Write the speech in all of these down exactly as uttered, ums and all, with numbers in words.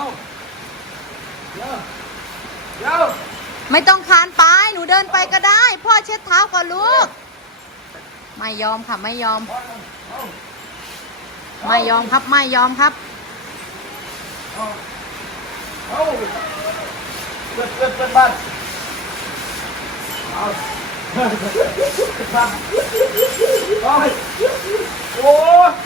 เดี๋ยวเดี๋ยวไม่ต้องคานไปหนูเดินไปก็ได้พ่อเช็ดเท้าก่อนลูกไม่ยอมค่ะไม่ยอมไม่ยอมครับไม่ยอมครับเอาเอาเปิดเปิดเปิดบ้านเอาเปิดบ้านโอ้ยโอ้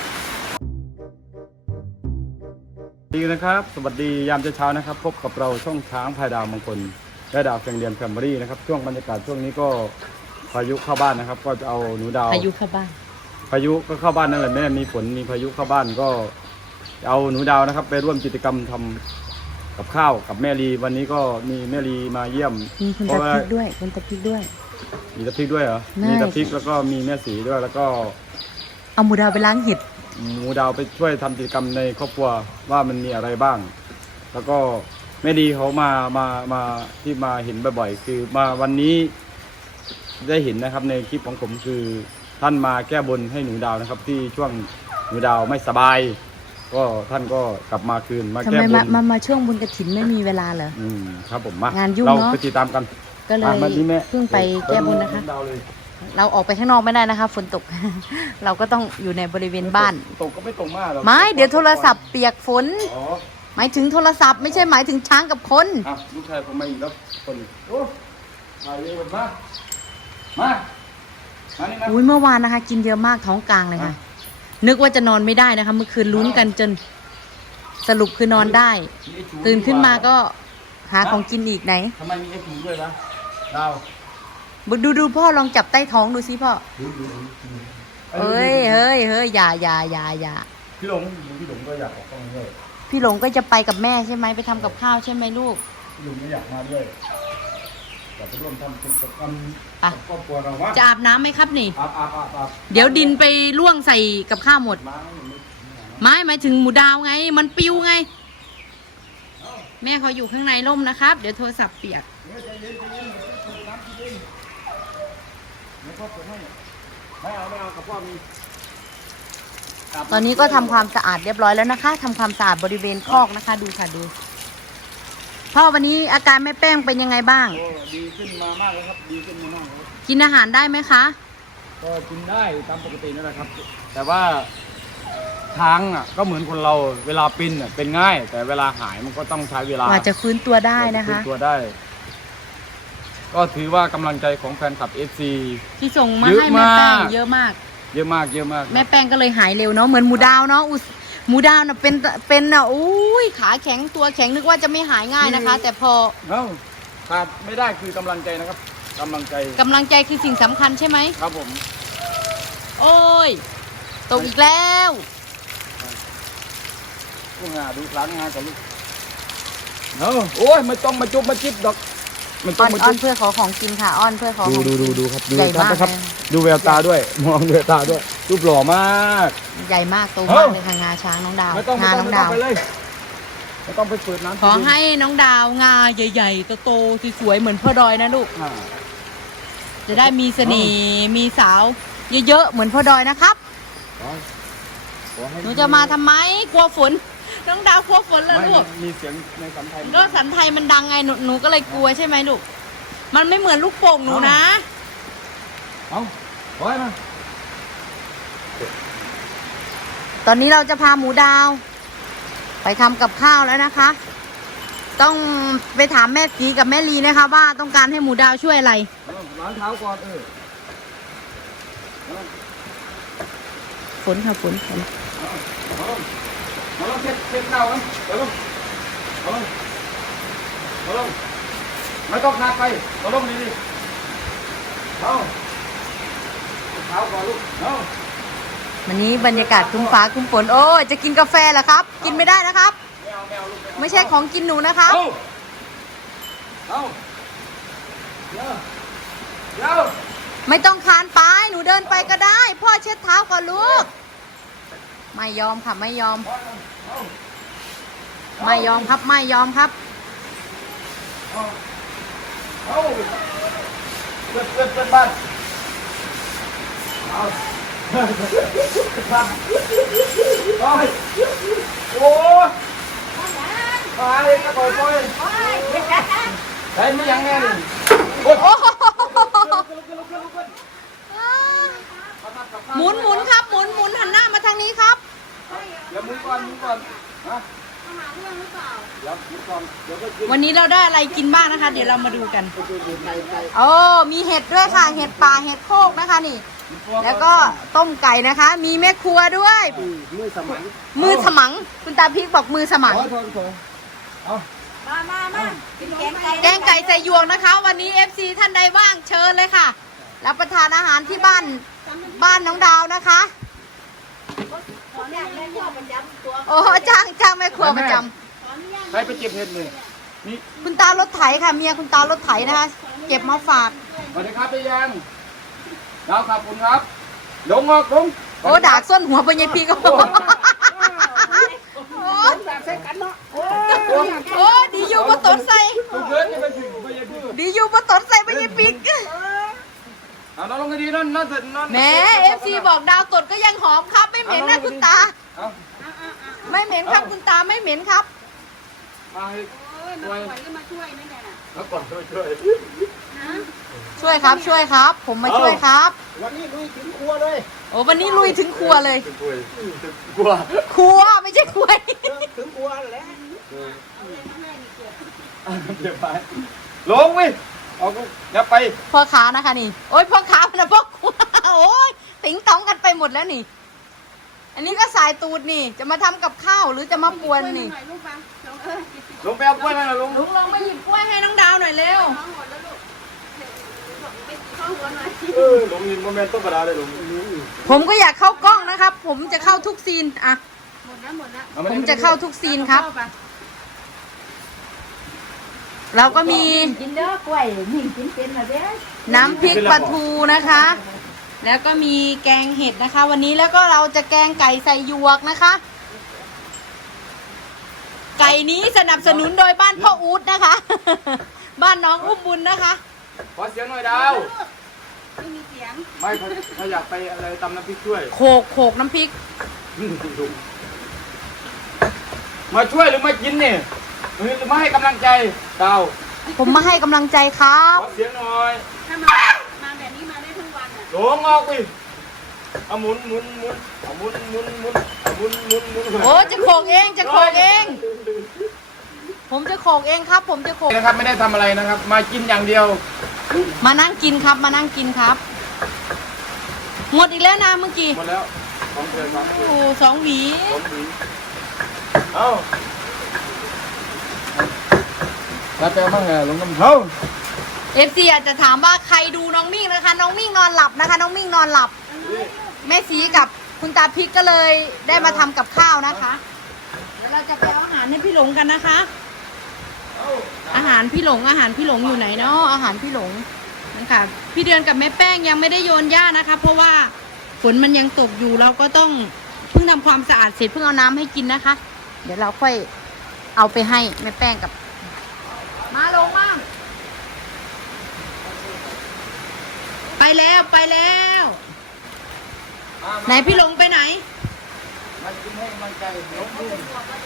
ดีนะครับสวัสดียามเช้านะครับพบกับเราช่องช้างพายดาวมงคลและดาวแสงเดือนแฟมิลี่นะครับช่วงบรรยากาศช่วงนี้ก็พายุเข้าบ้านนะครับก็จะเอาหนูดาวพายุเข้าบ้านพายุก็เข้าบ้านนั่นแหละแม่มีฝนมีพายุเข้าบ้านก็เอาหนูดาวนะครับไปร่วมกิจกรรมทำกับข้าวกับแม่ลีวันนี้ก็มีแม่ลีมาเยี่ยมมีคุณตะพริกด้วยคุณตะพริกด้วยมีตะพริกด้วยเหรอมีตะพริกแล้วก็มีแม่สีด้วยแล้วก็เอาหมูดาวไปล้างเห็ดหมูดาวไปช่วยทำกิจกรรมในครอบครัวว่ามันมีอะไรบ้างแล้วก็แม่ดีเขามามามาที่มาเห็นบ่อยๆคือมาวันนี้ได้เห็นนะครับในคลิปของผมคือท่านมาแก้บนให้หนูดาวนะครับที่ช่วงหนูดาวไม่สบายก็ท่านก็กลับมาคืนมาแก้บนทำไมมามาช่วงบุญกฐินไม่มีเวลาเหรออืมครับผมมางานยุ่งเนาะเราไปติดตามกันก็เลยเพิ่งไปแก้บนนะคะเราออกไปข้างนอกไม่ได้นะคะฝนตกเราก็ต้องอยู่ในบริเวณบ้านตกก็ไม่ตกมากหรอกไม่เดี๋ยวโทรศัพท์เปียกฝนหมายถึงโทรศัพท์ไม่ใช่หมายถึงช้างกับคนอ่ะลูกชายผมมาอีกแล้วคนโอ้มาเยอะมามามานี่มาอุ้ยเมื่อวานนะคะกินเยอะมากท้องกลางเลยค่ะนึกว่าจะนอนไม่ได้นะคะเมื่อคืนลุ้นกันจนสรุปคือนอนได้ตื่นขึ้นมาก็หาของกินอีกไหนทำไมมีไอ้ถุงด้วยนะดาวดูดูพ่อลองจับใต้ท้องดูสิพ่อเฮ้ยเฮ้ยเฮ้ยอย่าอย่าอย่าอย่าพี่หลงพี่หลงก็อยากออกกล้องด้วยพี่หลงก็จะไปกับแม่ใช่ไหมไปทำกับข้าวใช่ไหมลูกพี่หลงไม่อยากมาด้วยอยากไปร่วมทำกิจกรรมครอบครัวเราวะจะอาบน้ำไหมครับนี่อาบอาบอาบอาบเดี๋ยวดินไปล่วงใส่กับข้าวหมดไม่หมายถึงหมูดาวไงมันปิวไงแม่เขาอยู่ข้างในร่มนะครับเดี๋ยวโทรศัพท์เปียกตอนนี้ก็ทำความสะอาดเรียบร้อยแล้วนะคะทำความสะอาดบริเวณคอกนะคะดูค่ะดูพ่อวันนี้อาการแม่แป้งเป็นยังไงบ้างดีขึ้นมามากเลยครับดีขึ้นมามากเลยกินอาหารได้ไหมคะก็กินได้ตามปกตินั่นแหละครับแต่ว่าช้างอ่ะก็เหมือนคนเราเวลาเป็นอ่ะเป็นง่ายแต่เวลาหายมันก็ต้องใช้เวลากว่าจะฟื้นตัวได้นะคะฟื้นตัวได้ก็ถือว่ากำลังใจของแฟนคลับ เอฟ ซีที่ส่งมาให้แม่แป้งเยอะมากเยอะมากเยอะมากแม่แป้งก็เลยหายเร็วเนาะเหมือนหมูดาวเนาะหมูดาวน่ะเป็นเป็นอ่ะอุ้ยขาแข็งตัวแข็งนึกว่าจะไม่หายง่ายนะคะแต่พอเอ้าขาดไม่ได้คือกำลังใจนะครับกำลังใจกำลังใจคือสิ่งสำคัญใช่ไหมครับผมโอ้ยตกอีกแล้วลูกงาดูล้างงานกับลูกเอ้าโอ้ยไม่ต้องมาจุบมาจิบดอกมันต้องอ้อนเพื่อขอของกินค่ะอ้อนเพื่อขอดูดูดูดูครับดูครับดูแววตาด้วยมองแววตาด้วยรูปหล่อมากใหญ่มากโตมากเลยค่ะงาช้างน้องดาวงาน้องดาวไม่ต้องไปเปิดน้ำขอให้น้องดาวงาใหญ่ๆโตๆสวยๆเหมือนพ่อดอยนะลูกจะได้มีเสน่ห์มีสาวเยอะๆเหมือนพ่อดอยนะครับหนูจะมาทำไมกลัวฝนน้องดาวกลัวฝนเลยลูกมีเสียงในสันไทยก็สันไทยมันดังไงหนูหนูก็เลยกลัวใช่ไหมลูกมันไม่เหมือนลูกโป่งหนูนะเอาไว้มาตอนนี้เราจะพาหมูดาวไปทำกับข้าวแล้วนะคะต้องไปถามแม่กีกับแม่ลีนะคะว่าต้องการให้หมูดาวช่วยอะไรล้างเท้าก่อนเออฝนค่ะฝนฝนมาลงเช็ดเช็ดเท้าครับมาลงมาลงมาลงไม่ต้องคาดไปมาลงนี่ดิเอาเท้าก่อนลูกเอาวันนี้บรรยากาศครึ้มฟ้าครึ้มฝนโอ้ยจะกินกาแฟเหรอครับกินไม่ได้นะครับไม่ใช่ของกินหนูนะครับเอาเดี๋ยวเดี๋ยวไม่ต้องคานไปหนูเดินไปก็ได้พ่อเช็ดเท้าก่อนลูกไม่ยอมค่ะไม่ยอมไม่ยอมครับไม่ยอมครับเอาเปิดเปิดเปิดบ้านเอาบ้านโอ้ยโอ้มาเลยกระโดดไปได้ไม่ยังแน่เลยโอ้โอ้โหหมุนหมุนครับหมุนหมุนหันหน้ามาทางนี้ครับเดี๋ยวมุนก่อนมุนก่อนฮะเดี๋ยวมุนก่อนเดี๋ยวก็กินวันนี้เราได้อะไรกินบ้างนะคะ เดี๋ยวเรามาดูกันโอ้มีเห็ดด้วยค่ะ เห็ดป่าเห็ดโคกนะคะนี่ แล้วก็ต้มไก่นะคะ มีแม่ครัวด้วยมือสมังมือสมัง คุณตาพริกบอกมือสมังขอโทษขอเอามามามากินแกงไก่แกงไก่ใส่หยวกนะคะ วันนี้ เอฟ ซี ท่านใดว่างเชิญเลยค่ะรับประทานอาหารที่บ้านบ้านน้องดาวนะคะขอเนี่ยแม่พ่อประจำตัวโอ้จ้างจ้างแม่ครัวประจำขออนุญาตใครไปเก็บเห็ดเลยนี่คุณตารถไถค่ะเมียคุณตารถไถนะคะ เก็บมาฝากสวัสดีครับพี่ยังดาวขอบคุณครับลงออกลงโอ้ดากส้นหัวปัญญพีก็โอ้แบบใส่กันเนาะโอ้ดีอยู่บนต้นใส่ทุกเดือนนี่เป็นสิ่งไม่ยังดื้อดีอยู่บนต้นใส่ปัญญพีกเอานอนลงกันดีนั่นนั่นเสร็จนั่นแหม่เอฟซีบอกดาวตดก็ยังหอมครับ ไม่เหม็นนะคุณตาเอาไม่เหม็นครับคุณตาไม่เหม็นครับมาให้เอ้ยมาคอยก็มาช่วยนั่นแหละน่ะแล้วก่อนช่วยช่วยนะช่วยครับช่วยครับ ผมมาช่วยครับวันนี้ลุยถึงครัวเลยโอ้วันนี้ลุยถึงครัวเลยถึงครัวครัวครัวไม่ใช่ครัวถึงครัวแล้วเอาเลยมาให้นี่เกิดเดี๋ยวไปลงวิเอากูอย่าไปพ่อค้านะคะนี่ โอ้ยพ่อค้ามันนะพ่อครัวโอ้ยติ๋งตองกันไปหมดแล้วนี่ อันนี้ก็สายตูดนี่ จะมาทำกับข้าวหรือจะมาปวนนี่หน่อยลูกฟังลงเออกินลงไปเอากล้วยนั่นน่ะลงลุงลองมาหยิบกล้วยให้น้องดาวหน่อยเร็วท้องหมดแล้วลูกไปข้าวหัวหน่อยเออลงยินโมเมนต์ต้องกระดาษเลยลงผมก็อยากเข้ากล้องนะครับ ผมจะเข้าทุกซีนอะหมดแล้วหมดแล้วเอาาผมจะเข้าทุกซีนครับ เราก็มีกินเด้อกล้วยนี่กินเป็นนะเด้อน้ำพริกปลาทูนะคะ แล้วก็มีแกงเห็ดนะคะ วันนี้แล้วก็เราจะแกงไก่ใส่หยวกนะคะ ไก่นี้สนับสนุนโดยบ้านพ่ออู๊ดนะคะ บ้านน้องอุ้มบุญนะคะขอเสียงหน่อยดาวไม่มีเสียงไม่เขาเขาอยากไปอะไรตำน้ำพริกช่วยโขกโขกน้ำพริกมาช่วยหรือมากินเนี่ยหรือมาให้กำลังใจดาวผมมาให้กำลังใจครัขบอเสียงหน่อยถ้ามามาแบบนี้มาได้ทั้งวันอ่ะหลงออกไปเอาหมุนหมุนหมุนเอาหมุนหมุนหมุนเอาหมุนหมุนหมุนโอ้จะโขกเองจะโขกเอง ผมจะโขกเองครับ ผมจะโขกนะครับไม่ได้ทำอะไรนะครับ มากินอย่างเดียวมานั่งกินครับ มานั่งกินครับ หมดอีกแล้วนะเมื่อกี้หมดแล้วสองเดือนสามเดือนโอ้สองหวีสองปีเอาแล้วแต่มั่งไงลงน้ำเท้าเอฟซีอาจจะถามว่าใครดูน้องมิ่งนะคะ น้องมิ่งนอนหลับนะคะ น้องมิ่งนอนหลับ แม่สีกับคุณตาพริกก็เลยได้มาทำกับข้าวนะคะเดี๋ยวเราจะไปเอาอาหารให้พี่หลงกันนะคะ อาหารพี่หลงอาหารพี่หลงอยู่ไหนเนาะอาหารพี่หลงนั่นค่ะพี่เดือนกับแม่แป้งยังไม่ได้โยนหญ้านะคะ เพราะว่าฝนมันยังตกอยู่เราก็ต้องเพิ่งทำความสะอาดเสร็จเพิ่งเอาน้ำให้กินนะคะ เดี๋ยวเราค่อยเอาไปให้แม่แป้งกับ มาลงมาไปแล้วไปแล้ว ไหนพี่หลงไปไหนมากินให้กำลังใจลงดิ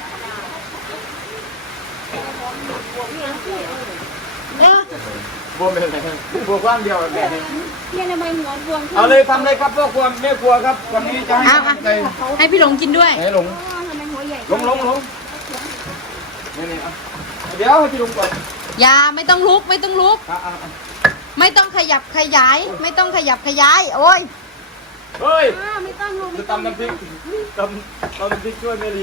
เออบวมเป็นอะไรบวมว่างเดียวแบบนี้เนี่ยทำไมหัวบวมขึ้นเอาเลยทำเลยครับพ่อครัวแม่ครัวครับวันนี้จะให้เอากำลังใจๆให้พี่หลงกินด้วยให้หลงอ๋อทำไมหัวใหญ่ลงลงลงนี่นี่อ่ะเดี๋ยวให้พี่ลุงก่อนอย่าไม่ต้องลุกไม่ต้องลุกอ่ะอ่ะอ่ะไม่ต้องขยับขยาย ไม่ต้องขยับขยาย โอ้ยเฮ้ยอ้าวไม่ต้องลูกจะไม่ต้องตำน้ำพริกตำตำน้ำพริกช่วยแม่ลี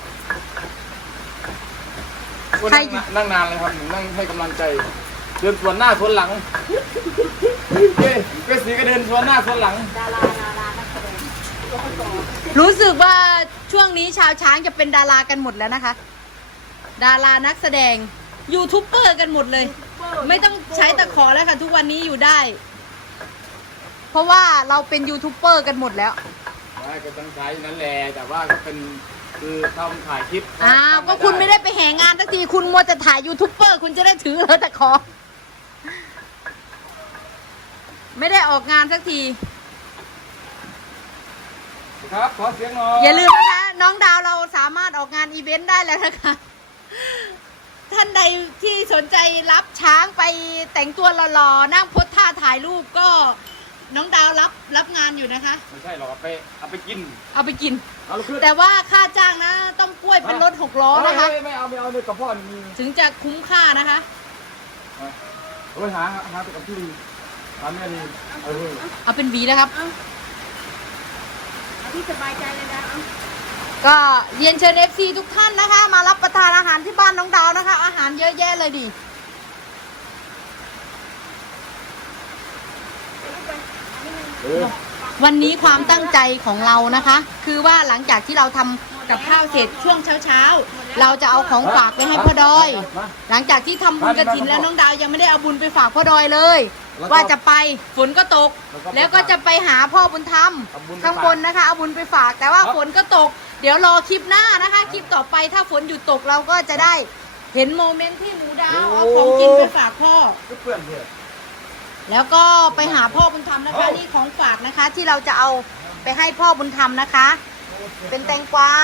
ใครนั่งนั่งนานเลยครับหนูนั่งให้กำลังใจ เดินสวนหน้าสวนหลังเก้เก้สีก็เดินสวนหน้าสวนหลังดาราดารานักแสดงตัวเขาต่อรู้สึกว่าช่วงนี้ชาวช้างจะเป็นดารากันหมดแล้วนะคะ ดารานักแสดงยูทูบเบอร์กันหมดเลย ไม่ต้องใช้ตะขอแล้วค่ะ ทุกวันนี้อยู่ได้ เพราะว่าเราเป็นยูทูบเบอร์กันหมดแล้วไม่ก็ต้องใช้นั่นแหละแต่ว่าก็เป็นคือทำถ่ายคลิปอ้าวก็คุณไม่ได้ไปแห่งานสักทีคุณมัวแต่ถ่ายยูทูบเบอร์คุณจะได้ถือเหรอตะขอ ไม่ได้ออกงานสักทีครับขอเสียงหน่อยอย่าลืมนะคะ น้องดาวเราสามารถออกงานอีเวนต์ได้แล้วนะคะท่านใดที่สนใจรับช้างไปแต่งตัวหล่อๆนั่งโพสท่าถ่ายรูปก็น้องดาวรับรับงานอยู่นะคะไม่ใช่หรอกเอาไปเอาไปกินเอาไปกินเอาลูกขึ้นแต่ว่าค่าจ้างนะต้องกล้วยเป็นรถหกล้อนะคะเฮ้ยไม่เอาไม่เอาเลยกับพ่อนี่มีถึงจะคุ้มค่านะคะเอาไปหาหาไปกับพี่ลีหาแม่ลีเออเอาเป็นหวีนะครับเอาที่สบายใจเลยนะเอาก็เรียนเชิญ เอฟ ซี ทุกท่านนะคะ มารับประทานอาหารที่บ้านน้องดาวนะคะ อาหารเยอะแยะเลยดิเออวันนี้ความตั้งใจของเรานะคะ คือว่าหลังจากที่เราทำกับข้าวเสร็จช่วงเช้าๆ เราจะเอาของฝากไปให้พ่อดอย หลังจากที่ทำบุญกฐินแล้วน้องดาวยังไม่ได้เอาบุญไปฝากพ่อดอยเลย ว่าจะไปฝนก็ตก แล้วก็จะไปหาพ่อบุญธรรมข้างบนนะคะเอาบุญไปฝาก แต่ว่าฝนก็ตก เดี๋ยวรอคลิปหน้านะคะ คลิปต่อไปถ้าฝนหยุดตกเราก็จะได้เห็นโมเมนต์ที่หมูดาวเอาของกินไปฝากพ่อเพื่อนเพื่อนแล้วก็ไปหาพ่อบุญธรรมนะคะนี่ของฝากนะคะ ที่เราจะเอาไปให้พ่อบุญธรรมนะคะ เป็นแตงกวา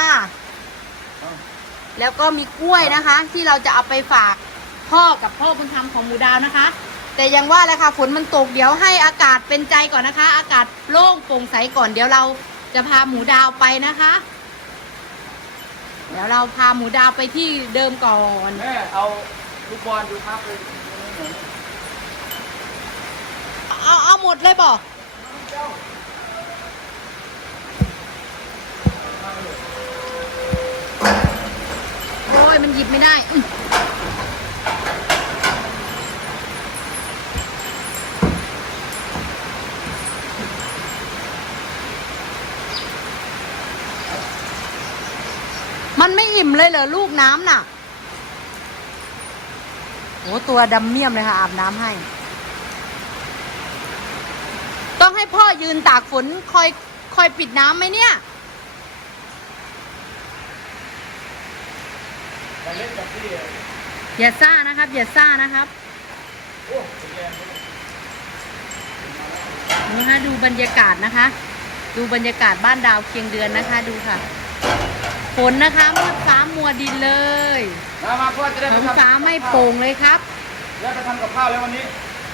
แล้วก็มีกล้วยนะคะ ที่เราจะเอาไปฝากพ่อกับพ่อบุญธรรมของหมูดาวนะคะ แต่ยังว่าแหละค่ะฝนมันตกเดี๋ยวให้อากาศเป็นใจก่อนนะคะ อากาศโล่งโปร่งใสก่อนเดี๋ยวเราจะพาหมูดาวไปนะคะ เดี๋ยวเราพาหมูดาวไปที่เดิมก่อนแม่เอาลูกบอลดูครับเลยเอาเอาหมดเลยบอกโอ้ยมันหยิบไม่ได้อื้อมันไม่อิ่มเลยเหรอลูกน้ำน่ะโอ้ตัวดำเมี่ยมเลยค่ะอาบน้ำให้ ต้องให้พ่อยืนตากฝนคอยคอยปิดน้ำไหมเนี่ยไปเล่นกับพี่อย่าซ่านะครับ อย่าซ่านะครับนะคะดูบรรยากาศนะคะ ดูบรรยากาศบ้านดาวเคียงเดือนนะคะ ดูค่ะฝนนะคะมืดฟ้ามัวดินเลยมามาพ่อจะได้ท้ไปองทำฟ้าไม่โปร่งเลยครับแล้วไปทำกับข้าวแล้ววันนี้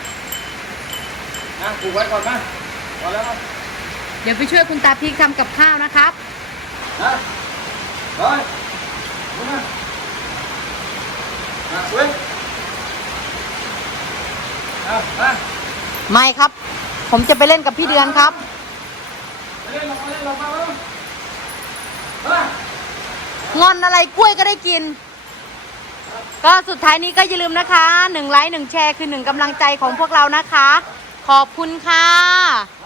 นะปลูกไว้ก่อนนะพอแล้วนะเดี๋ยวไปช่วยคุณตาพริกทำกับข้าวนะครับนะเฮ้ยมานะมาเว้ยเอามาไม่ครับ ผมจะไปเล่นกับพี่เดือนครับไปเล่นลงมาเล่นลงมาเว้ยเฮ้ยงอนอะไรกล้วยก็ได้กิน ก็สุดท้ายนี้ก็อย่าลืมนะคะหนึ่งไลค์หนึ่งแชร์คือหนึ่งกำลังใจของพวกเรานะคะ ขอบคุณค่ะ